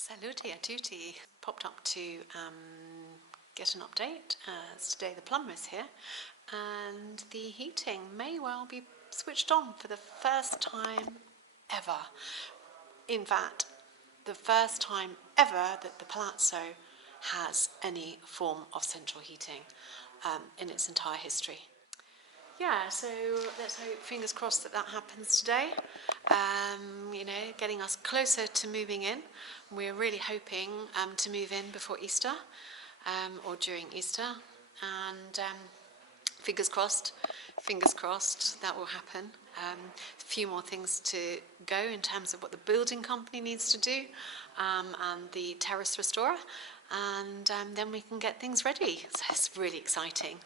Saluti a tutti. Popped up to get an update as today the plumber is here and the heating may well be switched on for the first time ever. In fact, the first time ever that the Palazzo has any form of central heating in its entire history. Yeah, so let's hope, fingers crossed, that happens today. You know, getting us closer to moving in. We're really hoping to move in before Easter or during Easter, and fingers crossed that will happen. A few more things to go in terms of what the building company needs to do and the terrace restorer, and then we can get things ready. So it's really exciting.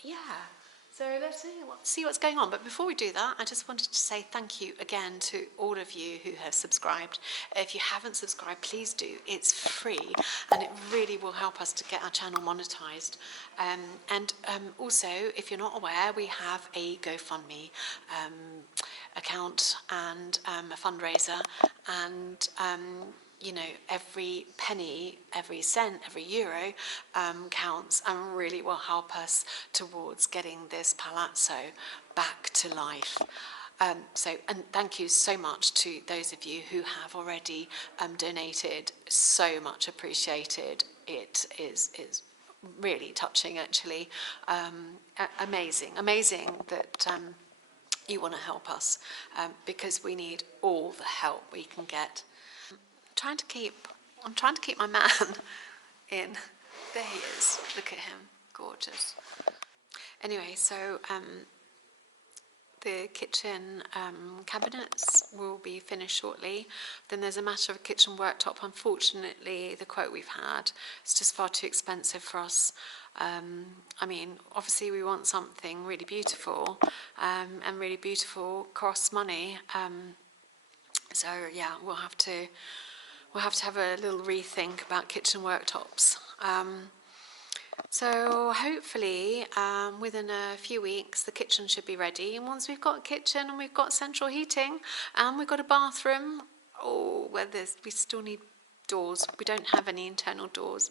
Yeah. So let's see what's going on. But before we do that, I just wanted to say thank you again to all of you who have subscribed. If you haven't subscribed, please do. It's free and it really will help us to get our channel monetized. And also, if you're not aware, we have a GoFundMe account and a fundraiser, and you know, every penny, every cent, every euro counts and really will help us towards getting this palazzo back to life. And thank you so much to those of you who have already donated. So much appreciated. It is really touching, actually. Amazing that you want to help us because we need all the help we can get. I'm trying to keep my man in. There he is. Look at him. Gorgeous. Anyway, so the kitchen cabinets will be finished shortly. Then there's a matter of kitchen worktop. Unfortunately, the quote we've had is just far too expensive for us. I mean, obviously we want something really beautiful, and really beautiful costs money. So yeah, we'll have to have a little rethink about kitchen worktops. So hopefully within a few weeks the kitchen should be ready, and once we've got a kitchen and we've got central heating and we've got a bathroom, we still need doors. We don't have any internal doors.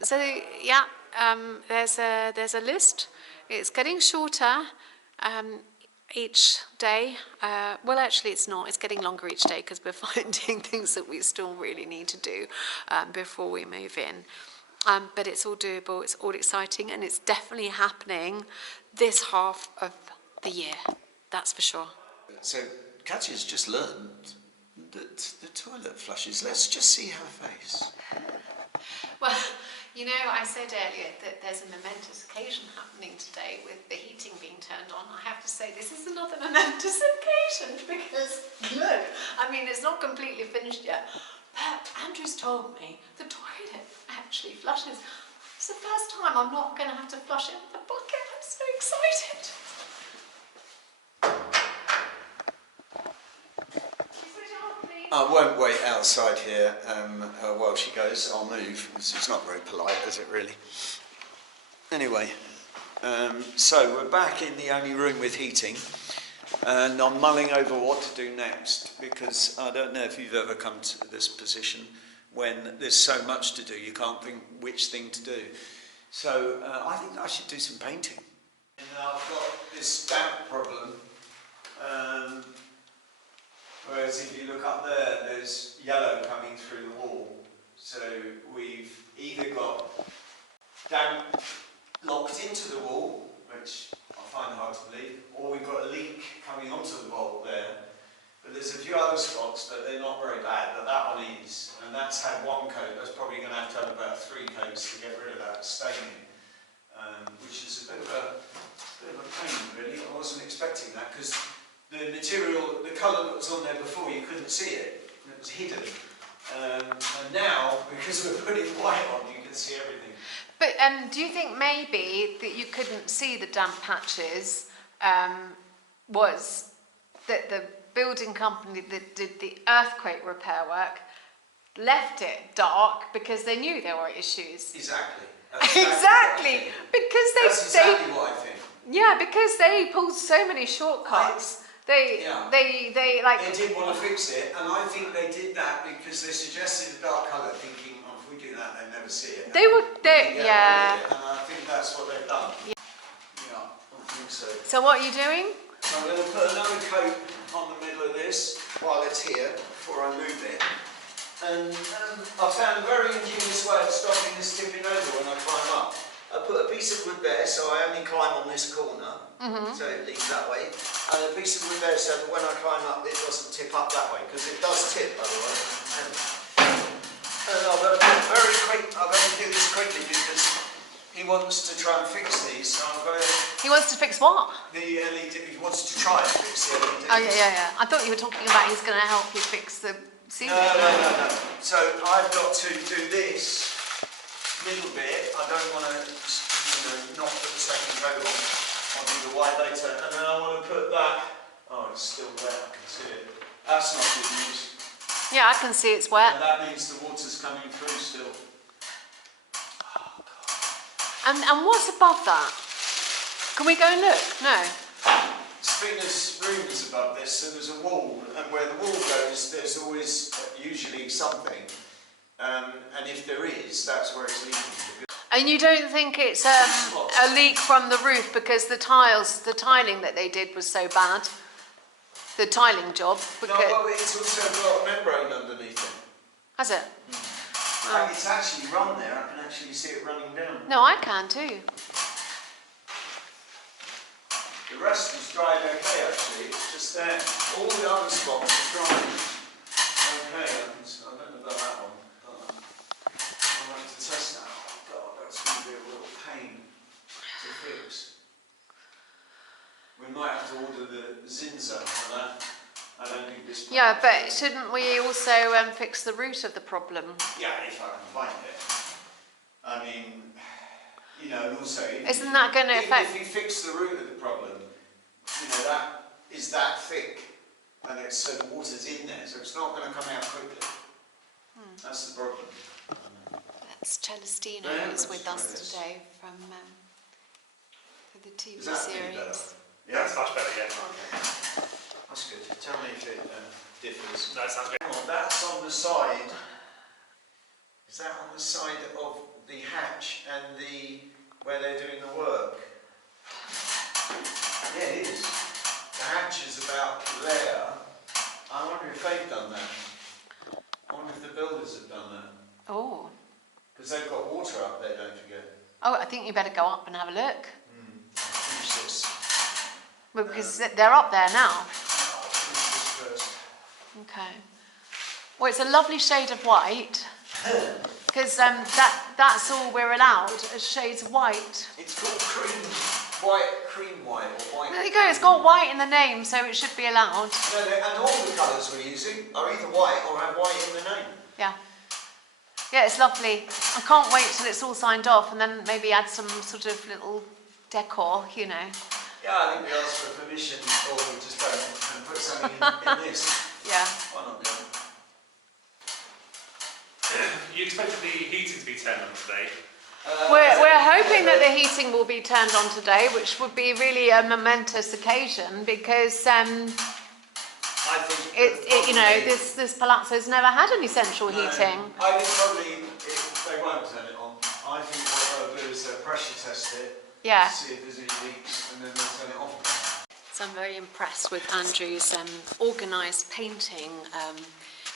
So yeah, there's a list. It's getting shorter each day. Well, actually it's not, it's getting longer each day because we're finding things that we still really need to do before we move in. But it's all doable, it's all exciting, and it's definitely happening this half of the year, that's for sure. So Katya's just learned that the toilet flushes. Let's just see her face. Well, you know, I said earlier that there's a momentous occasion happening today with the heating being turned on. I have to say this is another momentous occasion because, look, I mean, it's not completely finished yet, but Andrew's told me the toilet actually flushes. It's the first time I'm not going to have to flush it with a bucket. I'm so excited. I won't wait outside here while she goes. I'll move. It's not very polite, is it really? Anyway, so we're back in the only room with heating, and I'm mulling over what to do next, because I don't know if you've ever come to this position when there's so much to do, you can't think which thing to do. So I think I should do some painting. And I've got this damp problem. Whereas if you look up there, there's yellow coming through the wall. So we've either got damp locked into the wall, which I find hard to believe, or we've got a leak coming onto the vault there. But there's a few other spots, but they're not very bad, but that one is. And that's had one coat. That's probably going to have about 3 coats to get rid of that staining, which is a bit of a pain, really. I wasn't expecting that, because the material, the colour that was on there before, you couldn't see it. It was hidden. And now, because we're putting white on, you can see everything. But do you think maybe that you couldn't see the damp patches was that the building company that did the earthquake repair work left it dark because they knew there were issues? Exactly. Exactly. Because that's exactly what I think. Yeah, because they pulled so many shortcuts. They like. They didn't want to fix it, and I think they did that because they suggested a dark colour, thinking, oh, if we do that, they'll never see it. Yeah. And I think that's what they've done. Yeah, I think so. So what are you doing? So I'm going to put another coat on the middle of this while it's here, before I move it. And I found a very ingenious way of stopping this tipping over when I climb up. I put a piece of wood there, so I only climb on this corner, so it leads that way. And a piece of wood there, so that when I climb up, it doesn't tip up that way, because it does tip, by the way. And I'm going to do this quickly, because he wants to try and fix these, so I'm going to... He wants to fix what? The LED, he wants to try and fix the LED. Oh, yeah. I thought you were talking about he's going to help you fix the ceiling. No. So I've got to do this middle bit. I don't want to, not put the second coat on. I'll do the white later. And then I want to put that... Oh, it's still wet, I can see it. That's not good news. Yeah, I can see it's wet. And that means the water's coming through still. And what's above that? Can we go and look? No. Spinner's room is above this, so there's a wall, and where the wall goes, there's always usually something. And if there is, that's where it's leaking. And you don't think it's a leak from the roof because the tiling that they did was so bad? The tiling job? No, well, it's also got a membrane underneath it. Has it? Oh. It's actually run there, I can actually see it running down. No, I can too. The rest is dried okay actually, it's just there. All the other spots are drying okay. I don't know about that one. I'll have to test that. Oh God, that's going to be a real pain to fix. We might have to order the Zinza for that. I don't think this... Yeah, but shouldn't we also fix the root of the problem? Yeah, if I can find it. I mean, you know, and also... Isn't that going to affect... If you fix the root of the problem, you know, that is that thick, and it's so the water's in there, so it's not going to come out quickly. That's the problem. That's Celestino who's with us today from the TV series. Yeah, that's much better, yeah. Okay. That's good. Tell me if it differs. No, it sounds good. That's on the side. Is that on the side of the hatch and where they're doing the work? Yeah, it is. The hatch is about there. I wonder if they've done that. I wonder if the builders have done that. Oh. Because they've got water up there, don't forget. Oh, I think you better go up and have a look. Finish this. Well, because they're up there now. I'll finish this first. Okay. Well, it's a lovely shade of white. Because that's all we're allowed, as shades of white. It's called cream white, or white. There you go, it's got white in the name, so it should be allowed. No, and all the colours we're using are either white or have white in the name. Yeah. Yeah, it's lovely. I can't wait till it's all signed off and then maybe add some sort of little decor, you know. Yeah, I think we ask for permission, or we just don't, and put something in this. Yeah. Why not do it? You expected the heating to be turned on today? We're hoping that the heating will be turned on today, which would be really a momentous occasion because I think you know, this palazzo's never had any central heating. I think probably they won't turn it on. I think what they'll do is they'll pressure test it, Yeah. see if there's any leaks, and then they'll turn it off again. So I'm very impressed with Andrew's organised painting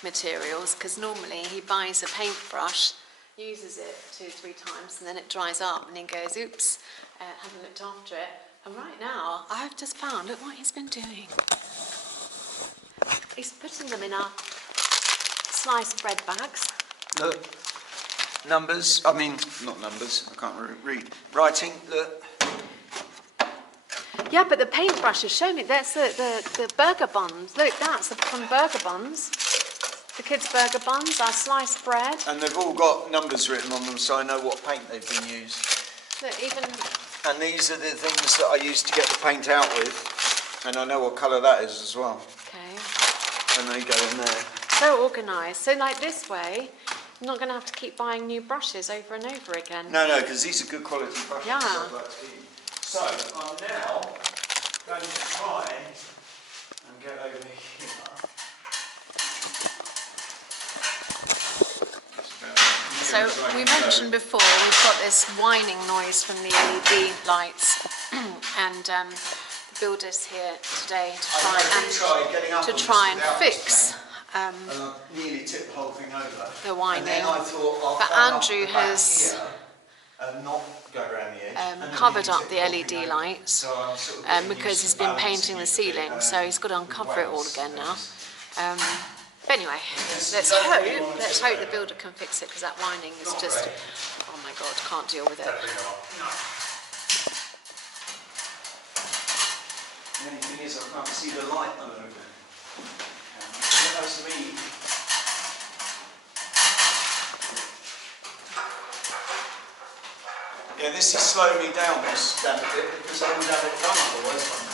materials, because normally he buys a paintbrush, uses it 2 or 3 times, and then it dries up and he goes, oops, haven't looked after it. And right now I've just found, look what he's been doing. He's putting them in our sliced bread bags. Look, numbers, I mean, not numbers, I can't read. Writing, look. Yeah, but the paintbrush has shown it. That's the burger buns. Look, that's from burger buns. The kids' burger buns, our sliced bread. And they've all got numbers written on them, so I know what paint they've been used. Look, even... And these are the things that I used to get the paint out with, and I know what colour that is as well. Okay. And they go in there. So organised. So like this way, you're not going to have to keep buying new brushes over and over again. No, because these are good quality brushes. Yeah. So I'd like to use. So I'm now going to try and get over here. So we mentioned before we've got this whining noise from the LED lights, and the builders here today to try and fix nearly tipped the whole thing over. the whining. And then I thought, but Andrew has and not go around the edge, covered up the LED lights so I'm sort of because he's been painting the ceiling, so he's got to uncover it all again now. But anyway, let's hope the builder can fix it, because that whining is just, oh my god, can't deal with it. Definitely not. No. The only thing is I can't see the light on over. That's me. Yeah, this is slowing me down this damn bit, because I would have it done otherwise.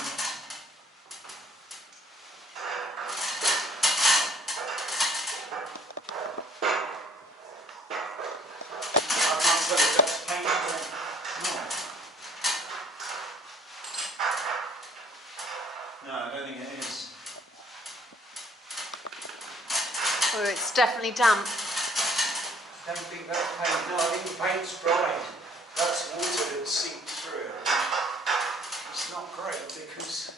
Oh, it's definitely damp. I don't think that's paint. No, I think the paint's dry. That's water that seeped through. It's not great, because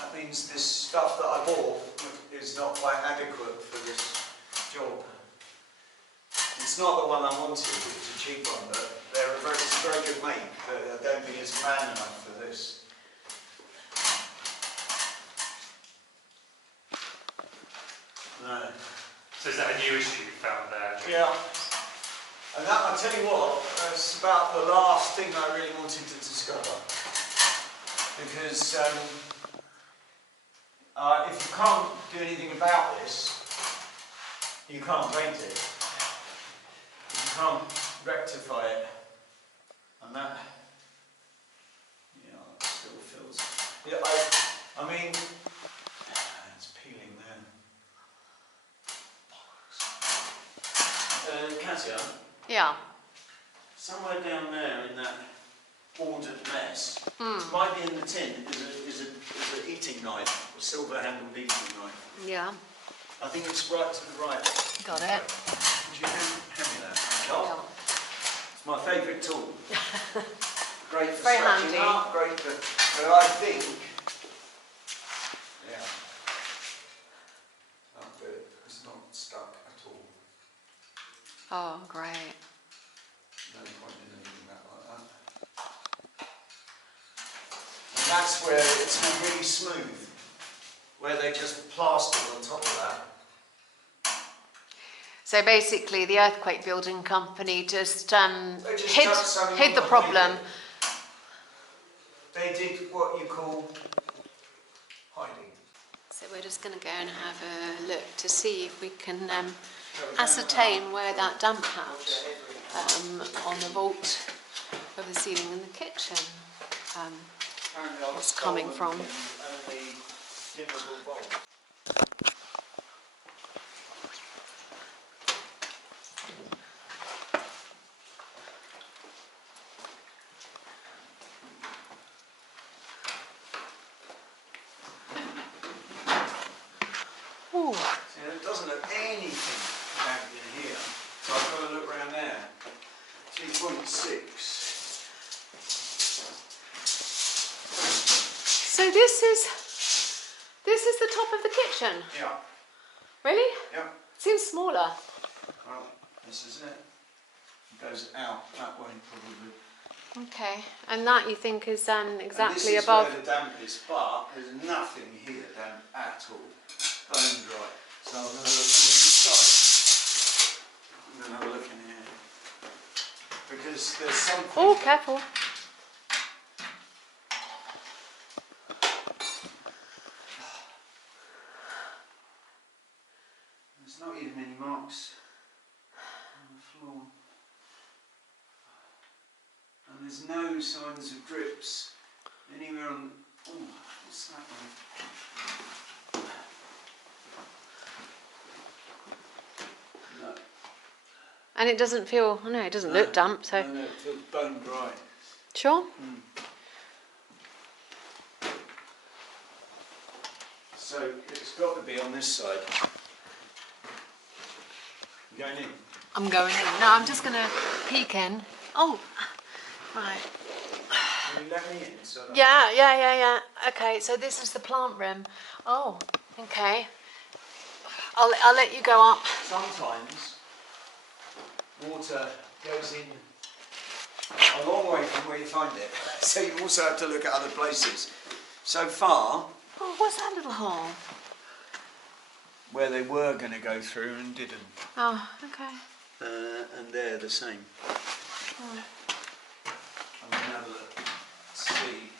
that means this stuff that I bought is not quite adequate for this job. It's not the one I wanted, it's a cheap one, but it's a very good make, but I don't think it's man enough for this. No. So is that a new issue you found there? Yeah. And that, I'll tell you what, that's about the last thing I really wanted to discover. Because if you can't do anything about this, you can't paint it. You can't rectify it. And that, yeah, it still feels... Yeah, I mean, it's peeling there. Katia? Yeah. Somewhere down there in that ordered mess, might be in the tin, is a eating knife, a silver-handled eating knife. Yeah. I think it's right to the right. Got it. Would you hand me that? Yeah. It's my favourite tool. Great for very scratching handy. up, great for... But I think... Yeah. That bit is not stuck at all. Oh, great. No point in leaving that like that. And that's where it's not really smooth, where they just plastered on top of that. So basically, the earthquake building company just, hid hid the problem. They did what you call hiding. So we're just going to go and have a look to see if we can ascertain where that damp patch on the vault of the ceiling in the kitchen is coming from. Ooh. See, it doesn't look anything damp in here, so I've got to look around there. 2.6. So this is the top of the kitchen? Yeah. Really? Yeah. Seems smaller. Well, this is it. It goes out that way probably. Okay, and that you think is exactly and this is above? where the damp is, but there's nothing here damp at all. Bone dry. So I'm going to look on the inside. I'm going to have a look in here. Because there's something... Oh, careful. There's not even any marks on the floor. And there's no signs of drips anywhere on... Oh, what's that one? No. And it doesn't feel, oh no, it doesn't look damp, so... No, it feels bone dry. Sure? So it's got to be on this side. You going in? I'm going in. No, I'm just going to peek in. Oh, right. Will you let me in? So that Yeah. Okay, so this is the plant room. Oh, okay. I'll let you go up. sometimes water goes in a long way from where you find it. So you also have to look at other places. So far, Oh, what's that little hole? where they were going to go through and didn't. Oh, okay. And they're the same. Oh. I'm going to have a look. See.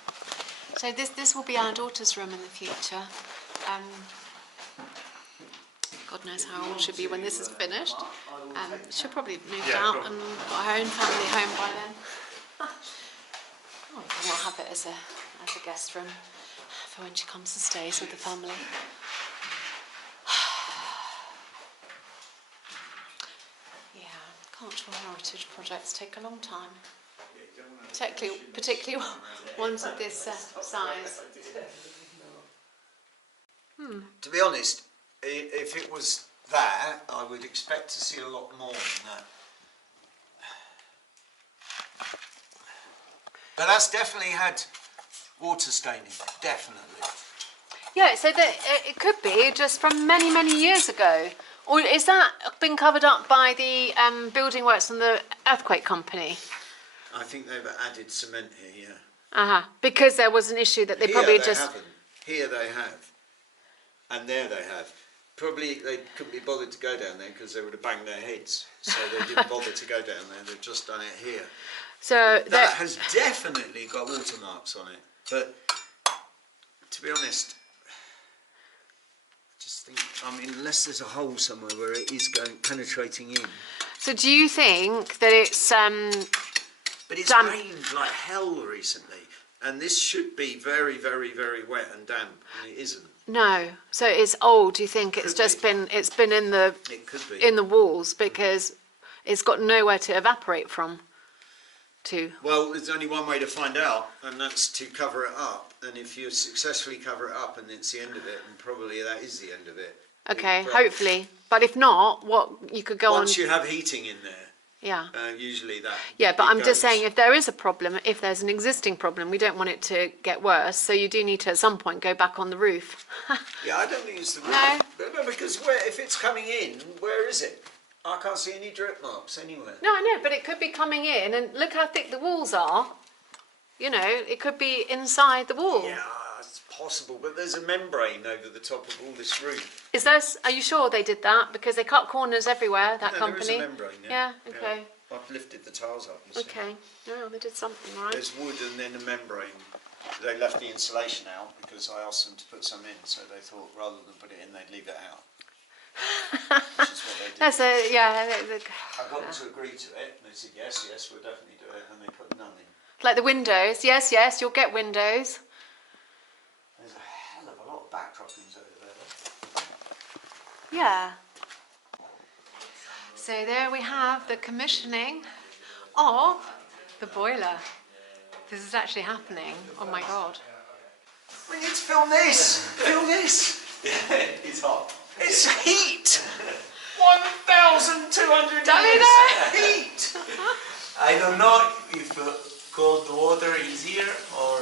So this will be our daughter's room in the future. God knows how old she'll be when this is finished. She'll probably have moved out and got her own family home by then. Oh, and we'll have it as a guest room for when she comes and stays with the family. Yeah, cultural heritage projects take a long time. Particularly ones of this size. To be honest, if it was that, I would expect to see a lot more than that. But that's definitely had water staining, definitely. Yeah, so that it could be just from many, many years ago. Or is that been covered up by the building works and the earthquake company? I think they've added cement here, yeah. Uh-huh. Because there was an issue that they Here probably they just... haven't. Here they have. And there they have. Probably they couldn't be bothered to go down there because they would have banged their heads. So they didn't bother to go down there. They've just done it here. So That has definitely got watermarks on it. But to be honest, I just think, I mean, unless there's a hole somewhere where it is penetrating in. So do you think that it's... But it's damp? rained like hell recently. And this should be very, very, very wet and damp. And it isn't. No. So it's old. Do you think it's just been in the... It could be. In the walls because it's got nowhere to evaporate from. Well, there's only one way to find out, and that's to cover it up. And if you successfully cover it up and it's the end of it, and probably that is the end of it. Okay, hopefully. But if not, what you could go Once you have heating in there, yeah. Usually that. Yeah, but it I'm goes. just saying if there is a problem, if there's an existing problem, we don't want it to get worse. So you do need to at some point go back on the roof. Yeah, I don't think it's the roof. No. No, because if it's coming in, where is it? I can't see any drip marks anywhere. No, I know, but it could be coming in, and look how thick the walls are. You know, it could be inside the wall. Yeah, it's possible, but there's a membrane over the top of all this roof. Is there? Are you sure they did that? Because they cut corners everywhere. That company. There is a membrane. Yeah. Okay. Yeah. I've lifted the tiles up. You see. Okay. No, they did something right. There's wood and then a membrane. They left the insulation out because I asked them to put some in, so they thought rather than put it in, they'd leave it out. Which is what they did. That's a yeah. I got them to agree to it, and they said yes, we'll definitely do it, and they put none in. Like the windows. Yes, you'll get windows. There's a hell of a lot of backdroppings over there, though. Yeah. So there we have the commissioning of the boiler. This is actually happening. Oh my God. We need to film this! Film this! Yeah, it's hot. It's heat! 1,200 Davide! heat! I don't know if cold water is here or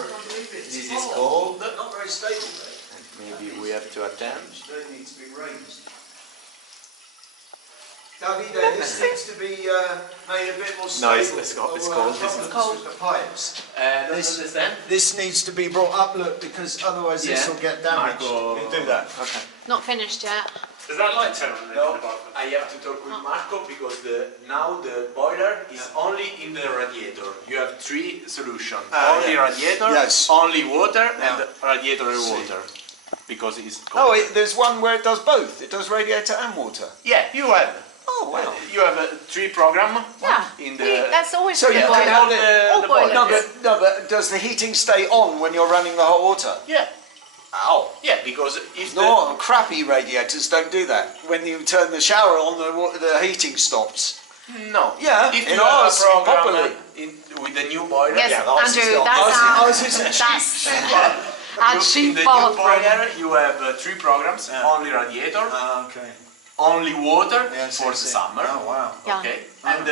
this is cold. Not very stable, though. Maybe we have to attend. They need to be raised. Davide, this needs to be made a bit more stable. No, it's cold. It's cold. Problems with the pipes. Don't understand? This needs to be brought up, look, because otherwise this will get damaged. Marco. You do that. Okay. Not finished yet. Does that light turn on in the No, bottom? I have to talk with Marco because now the boiler is only in the radiator. You have three solutions. Only yeah. radiator, Yes. only water, Yeah. and radiator and water. Because it's cold. Oh, there's one where it does both. It does radiator and water. Yeah, you have. Oh, wow. You have a three program. Yeah. In the. That's always So been you a can boiler. have it. All the boilers. boiler. No, but does the heating stay on when you're running the hot water? Yeah. Ow. Yeah, because if No, crappy radiators don't do that. When you turn the shower on, the heating stops. No. Yeah, If in you have ours, a program properly. with the new boiler. Yes, Yeah, ours is Andrew, not. that's Ours how. isn't cheap. And she In the new fought for it. boiler, you have 3 programs, Yeah. only radiator, Okay. only water Yeah, for the summer. Oh wow. Yeah. Okay, and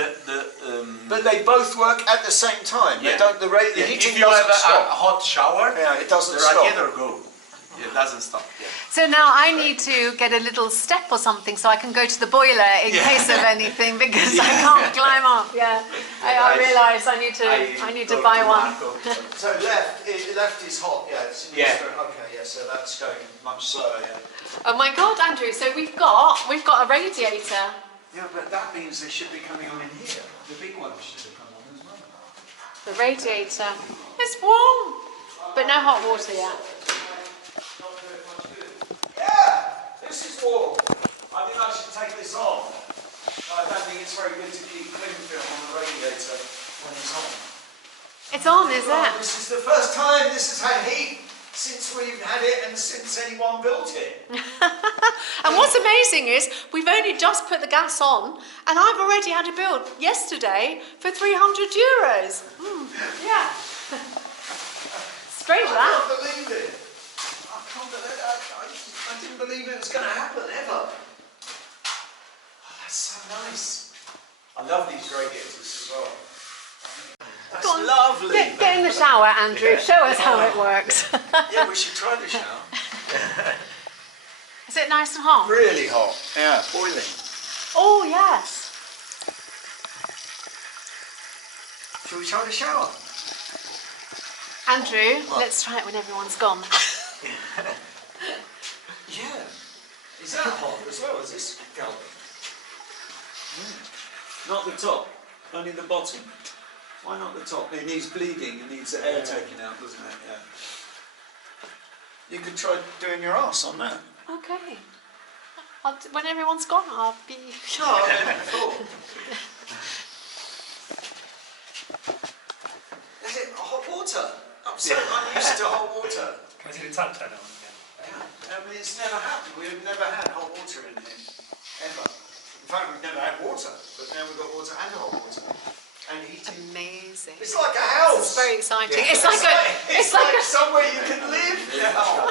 But they both work at the same time. They Yeah. don't. The heating if you have doesn't a stop. hot shower, Yeah, it doesn't the stop. radiator go. It doesn't stop. Yeah. So now I need to get a little step or something so I can go to the boiler in case of anything because I can't climb up. Yeah, I realise I need to buy one. So left is hot. Yeah. Yeah. Okay. Yeah. So that's going much slower. Yeah. Oh my God, Andrew! So we've got a radiator. Yeah, but that means they should be coming on in here. The big one should have come on as well. The radiator. It's warm, but no hot water yet. Yeah, this is warm. I think I should take this off. I don't think it's very good to keep cling film on the radiator when it's on. It's on, is Well, it? this is the first time this has had heat since we've had it and since anyone built it. And what's amazing is we've only just put the gas on, and I've already had a bill yesterday for €300. Yeah. Straight I that. can't believe it. I can't believe it. I didn't believe it was going to happen ever. Oh, that's so nice. I love these radiators as well. That's Go on, lovely. Get in the shower, Andrew. Show us how it works. Yeah, we should try the shower. Is it nice and hot? Really hot. Yeah, boiling. Oh, yes. Shall we try the shower? Andrew, let's try it when everyone's gone. Yeah. Is that hot as well? Is this Galvin? Not the top, only the bottom. Why not the top? It needs bleeding, it needs the air taken out, doesn't it? Yeah. You could try doing your arse on that. Okay. When everyone's gone, I'll be... No, I mean before. Is it hot water? I'm so unused to hot water. Can we see the tap turn on again? Yeah. I mean, it's never happened. We've never had hot water in here, ever. In fact, we've never had water, but now we've got water and hot water. And heating. Amazing. It's like a house. It's very exciting. Yeah. It's like It's like somewhere you can live now.